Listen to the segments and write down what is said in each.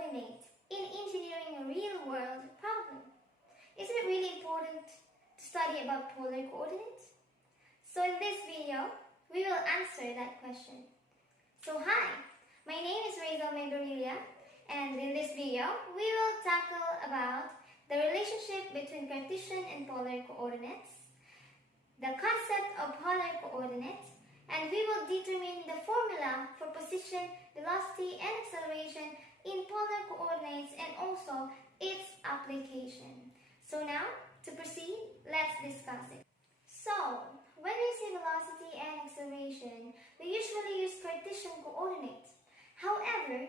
coordinate in engineering a real-world problem? Is it really important to study about polar coordinates? So in this video, we will answer that question. So hi, my name is Razel Mayberilla, and in this video, we will tackle about the relationship between Cartesian and polar coordinates, the concept of polar coordinates, and we will determine the formula for position, velocity, and acceleration in polar coordinates and also its application. So now, to proceed, let's discuss it. So, when we say velocity and acceleration, we usually use Cartesian coordinates. However,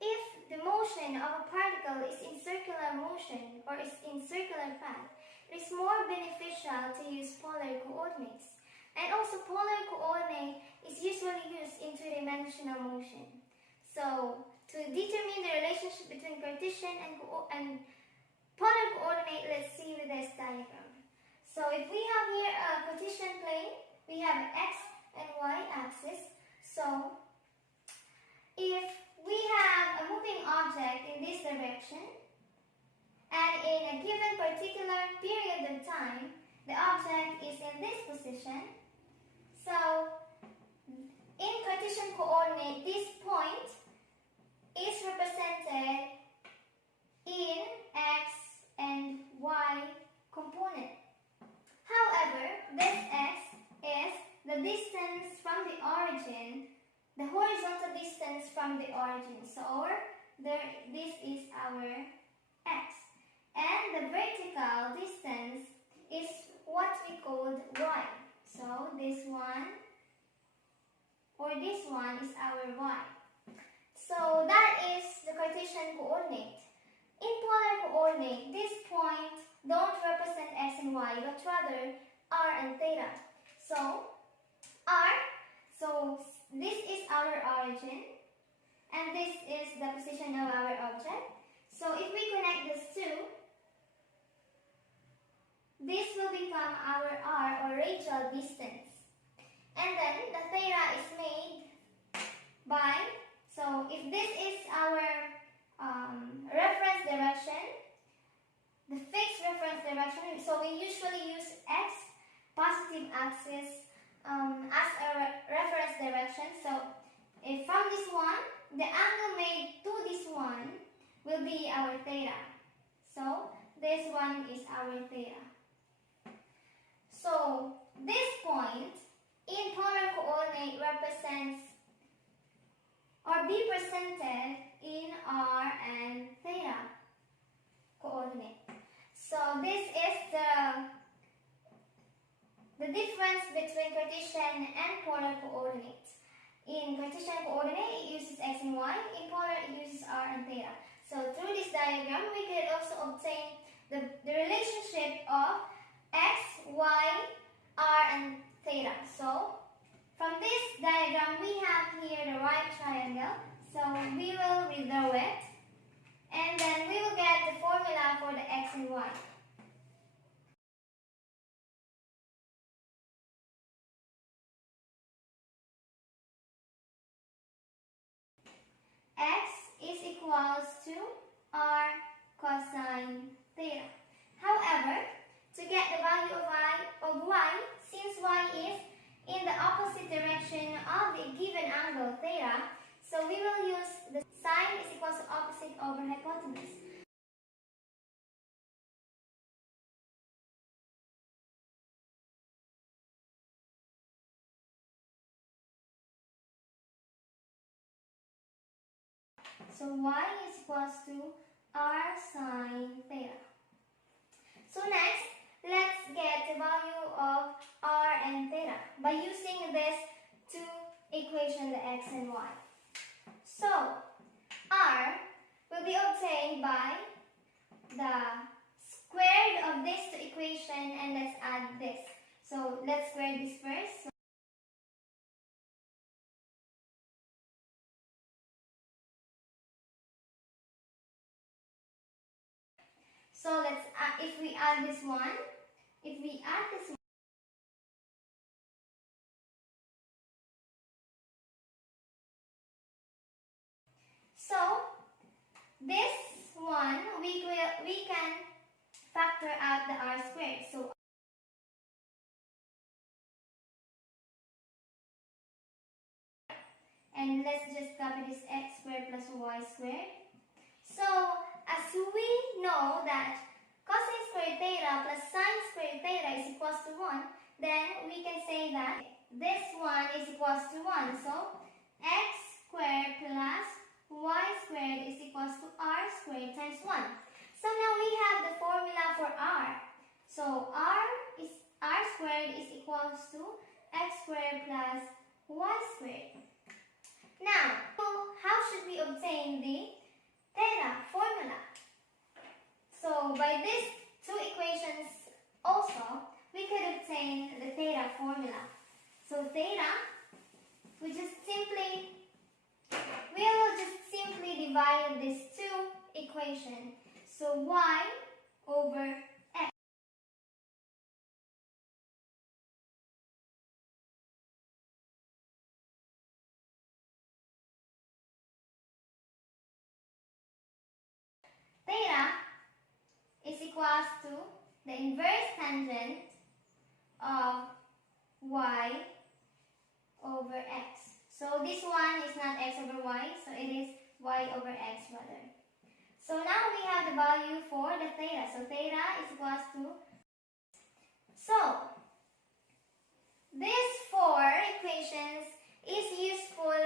if the motion of a particle is in circular motion or is in circular path, it is more beneficial to use polar coordinates. And also polar coordinate is usually used in two-dimensional motion. So, to determine the relationship between Cartesian and polar coordinate, let's see with this diagram. So, if we have here a Cartesian plane, we have x and y axis. So, if we have a moving object in this direction, and in a given particular period of time, the object is in this position. So, in Cartesian coordinate, this point is represented in x and y component. However, this x is the distance from the origin, the horizontal distance from the origin. So, this is our x. And the vertical distance is what we called y. So, this one is our y. So, that is the Cartesian coordinate. In polar coordinate, this point don't represent x and y, but rather r and theta. So, this is our origin, and this is the position of our object. So, if we connect these two, this will become our r, or radial distance. And then the theta is made by, so if this is our reference direction, the fixed reference direction, so we usually use x, positive axis, as a reference direction. So if from this one, the angle made to this one will be our theta. So this one is our theta. So this point in polar coordinate represents or be presented in r and theta coordinate. So this is the difference between Cartesian and polar coordinates. In Cartesian coordinate, it uses x and y. In polar, it uses r and theta. So through this diagram, we could also obtain the relationship of x, y, r, and theta. So from this diagram, we have here the right triangle. So we will redraw it. And then we will get the formula for the x and y. X is equals to r cosine theta. However, to get the value of y, since y is in the opposite direction of the given angle theta, so we will use the sine is equals to opposite over hypotenuse. So y is equals to r sine theta. So next, let's get the value of r and theta by using this two equation, the x and y. So r will be obtained by the squared of this equation, and let's add this. So let's square this first. So let's add, if we add this one, so this one, we can factor out the r squared. So and let's just copy this x squared plus y squared. So as we know that cosine squared theta plus sine squared theta is equals to 1, then we can say that this one is equals to 1. So x squared plus y squared is equals to r squared times 1. So now we have the formula for r. So r squared is equals to x squared plus y squared. Now, how should we obtain the theta formula? So by these two equations also, we could obtain the theta formula. So theta, we will just simply divide these two equations. So y over x. Theta is equals to the inverse tangent of y over x. So this one is not x over y, so it is y over x rather. So now we have the value for the theta. So theta is equals to. So these four equations is useful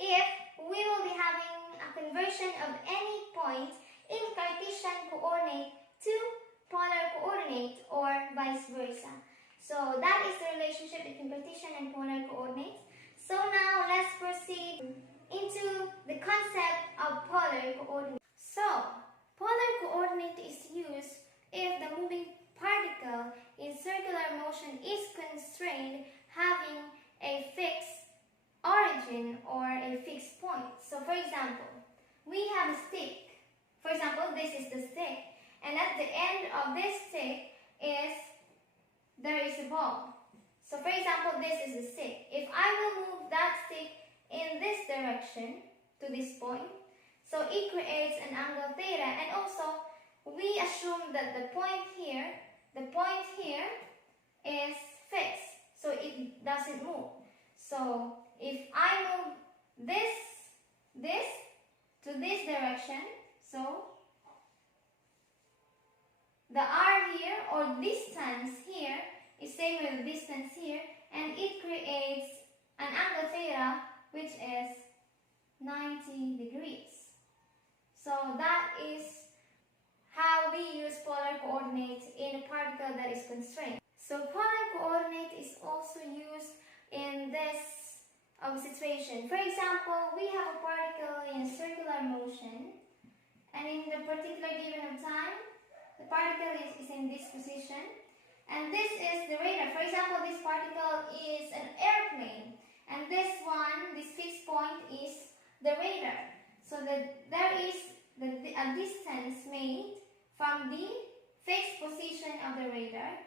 if we will be having a conversion of any point in Cartesian coordinate to polar coordinate or vice versa. So that is the relationship between Cartesian and polar coordinates. So now let's proceed into the concept of polar coordinate. So polar coordinate is used if the moving particle in circular motion is constrained having a fixed origin or a fixed point. So for example, we have a stick. For example, this is the stick, and at the end of this stick there is a ball. So for example, this is the stick. If I will move that stick in this direction to this point, so it creates an angle theta, and also we assume that the point here is fixed, so it doesn't move. So if I move this to this direction, so the r here or distance here is same with the distance here, and it creates an angle theta which is 90 degrees. So that is how we use polar coordinates in a particle that is constrained. So polar coordinate is also used in this situation. For example, we have a particle in circular motion, and in the particular given of time, the particle is in this position, and this is the radar. For example, this particle is an airplane, and this fixed point is the radar. So there is a distance made from the fixed position of the radar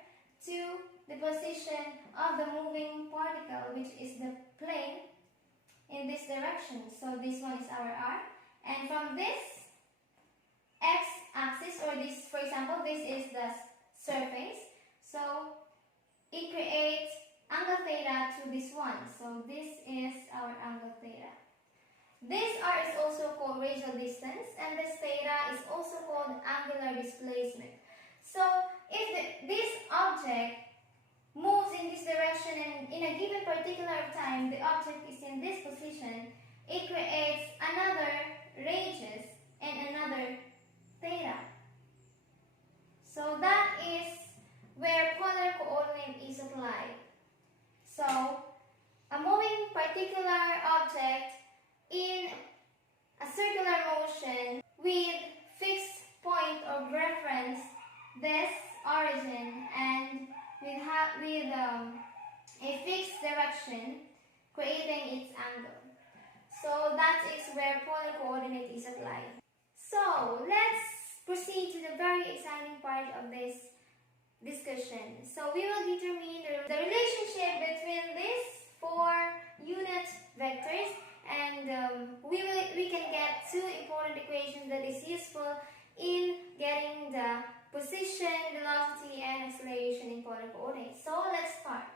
to the position of the moving particle, which is the plane in this direction. So this one is our r, and from this x-axis, or this, for example, this is the surface, so it creates angle theta to this one. So this is our angle theta. This r is also called radial distance, and this theta is also called angular displacement. So if this object moves in this direction, and in a given particular time the object is in this position, it creates another radius and another theta. So that is where polar coordinate is applied. So a moving particular object in a circular motion with fixed point of reference, this origin, and with a fixed direction, creating its angle. So that is where polar coordinate is applied. So let's proceed to the very exciting part of this discussion. So we will determine the relationship between these four unit vectors, and we will we can get two important equations that is useful in getting the position, velocity, and acceleration in polar coordinates. So let's start.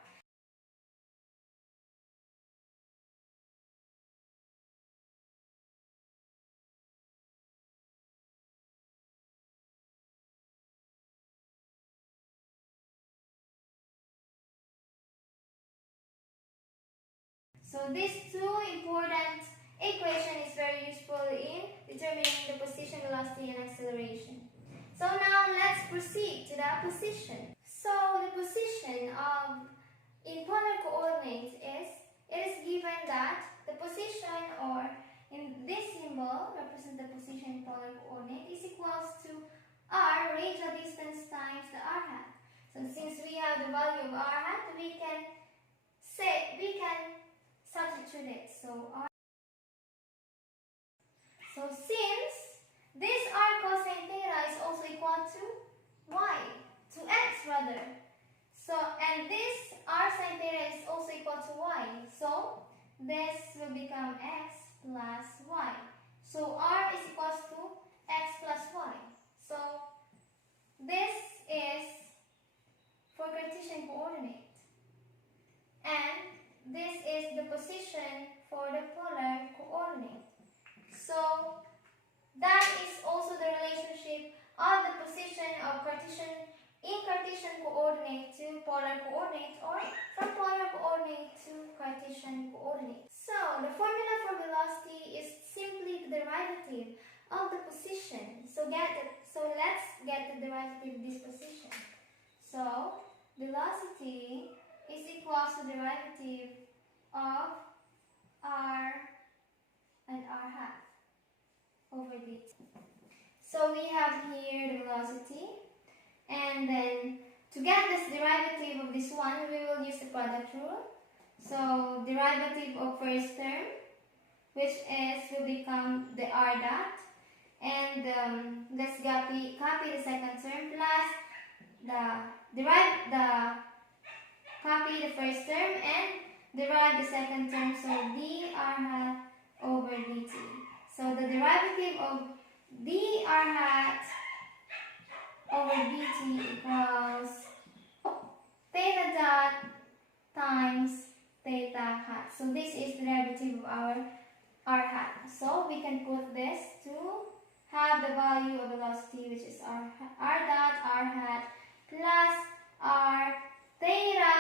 So these two important equation is very useful in determining the position, velocity, and acceleration. So now let's proceed to the position. So the position of in polar coordinates is, it is given that the position, or in this symbol represent the position in polar coordinate, is equals to r radial distance times the r hat. So since we have the value of r hat, we can substitute it. So since this r cosine theta is also equal to y, to x rather. So and this r sine theta is also equal to y. So this will become x plus y. So r is equals to x plus y. So this is for Cartesian coordinate. And this is the position for the polar coordinate. So that is also the relationship of the position of Cartesian coordinate to polar coordinate, or from polar coordinate to Cartesian coordinate. So the formula for velocity is simply the derivative of the position. So let's get the derivative of this position. So velocity is equal to the derivative of r and r hat over dt. So we have here the velocity, and then to get this derivative of this one, we will use the product rule. So derivative of first term, which will become the r dot, and let's copy the second term plus copy the first term and derive the second term, so dr hat over dt. So the derivative of dr hat over dt equals theta dot times theta hat. So this is the derivative of our r hat. So we can put this to have the value of velocity, which is r dot r hat plus r theta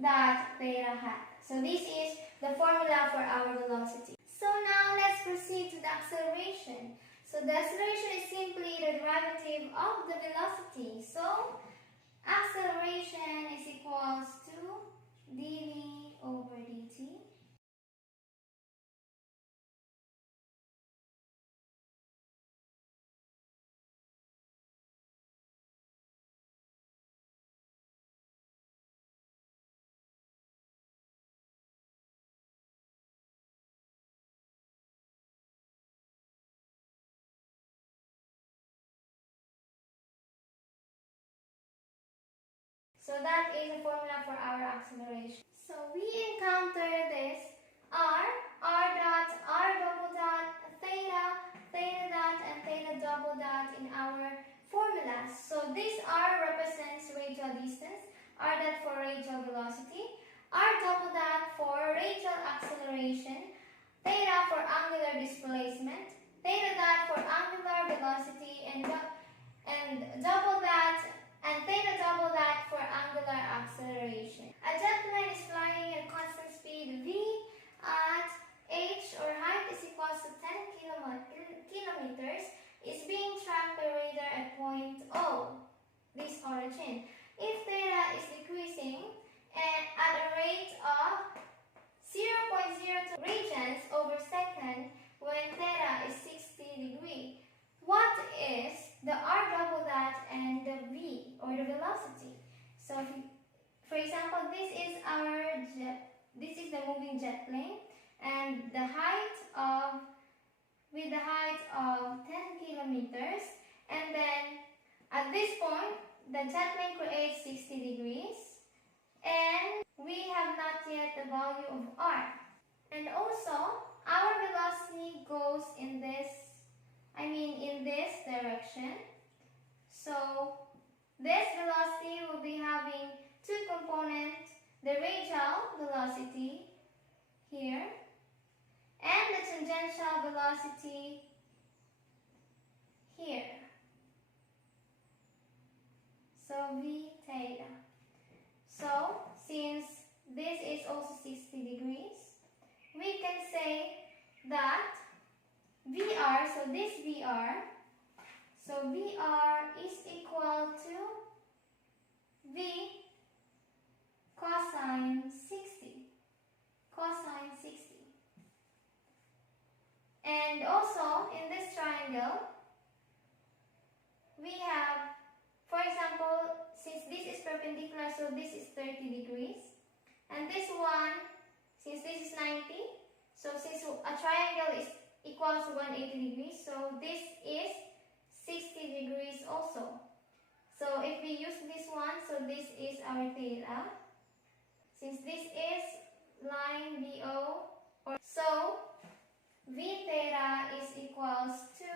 dot theta hat. So this is the formula for our velocity. So now let's proceed to the acceleration. So the acceleration is simply the derivative of the velocity. So acceleration is equals to dv over dt. So that is the formula for our acceleration. So we encounter this r dot, r double dot, theta dot, and theta double dot in our formulas. So this r represents radial distance, r dot for radial velocity, r double dot for radial acceleration, theta for angular displacement, theta dot for angular velocity, and double dot and theta double dot for angular acceleration. A jet plane is flying at constant speed v at h, or height is equal to 10 kilometers, is being tracked by radar at point O, this origin. If theta is decreasing at a rate of 0.02 radians over second when theta is 60 degrees, what is the r double dot and the v, or the velocity? So for example, this is the moving jet plane, and the height of 10 kilometers, and then at this point the jet plane creates 60 degrees, and we have not yet the value of r. And also our velocity goes tangential velocity here. So v theta. So since this is also 60 degrees, we can say that VR, so this VR, so VR is equal to V cosine 60. Cosine 60. And also in this triangle, we have, for example, since this is perpendicular, so this is 30 degrees. And this one, since this is 90, so since a triangle is equals to 180 degrees, so this is 60 degrees also. So if we use this one, so this is our theta. Since this is line BO, so V theta is equals to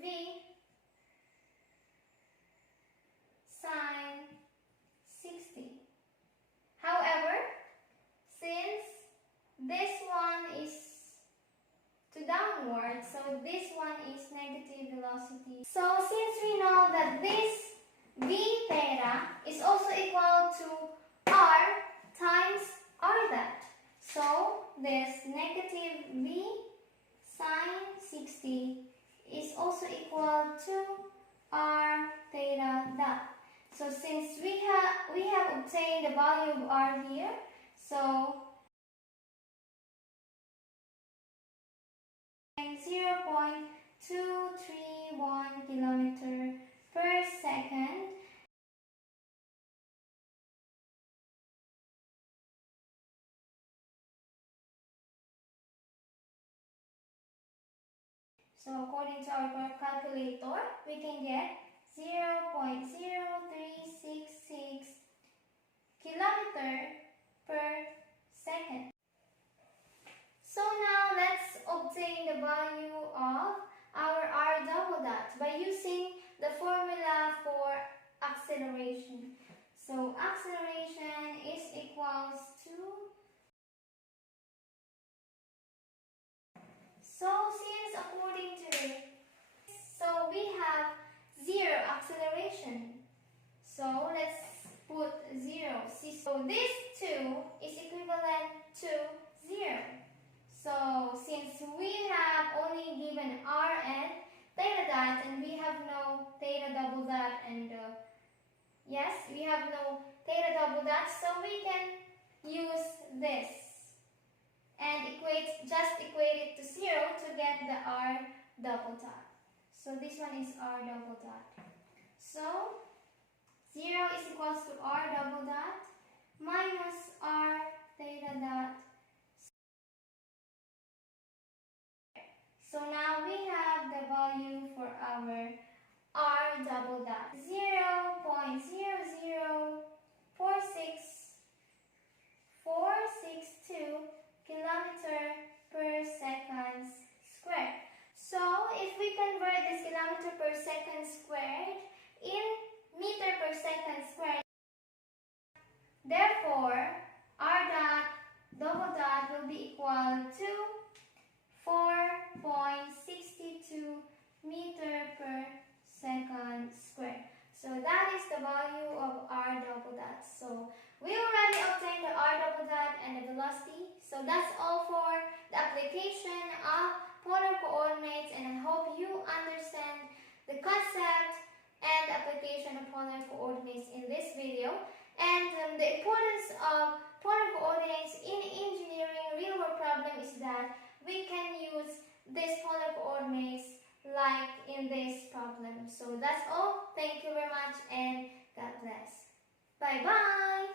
V sine 60. However, since this one is to downward, so this one is negative velocity. So since we know that this V theta is also equal to R times R dot, so this negative V sine 60 is also equal to R theta dot. So since we have obtained the value of R here, so 0.231 kilometer per second. So according to our calculator, we can get 0.0366 kilometer per second. So now let's obtain the value of our R double dot by using the formula for acceleration. So acceleration is equals to, so since according to this, so we have 0 acceleration. So let's put 0. So this 2 is equivalent to 0. So since we have only given R and theta dot, and we have no theta double dot, and yes, we have no theta double dot, so we can use this and just equate it to 0 to get the R double dot. So this one is R double dot. So 0 is equals to R double dot minus R theta dot. So now we have the value for our R double dot, 0.0046462 kilometer per second squared. So if we convert this kilometer per second squared in meter per second squared, therefore R dot double dot will be equal to 4.62 meter per second squared. So that is the value of R double dot. So we already obtained the R double dot and the velocity. So that's all for the application of polar coordinates, and I hope you understand the concept and application of polar coordinates in this video. And the importance of polar coordinates in engineering real world problem is that we can use these polar coordinates like in this problem. So that's all. Thank you very much and God bless. Bye bye.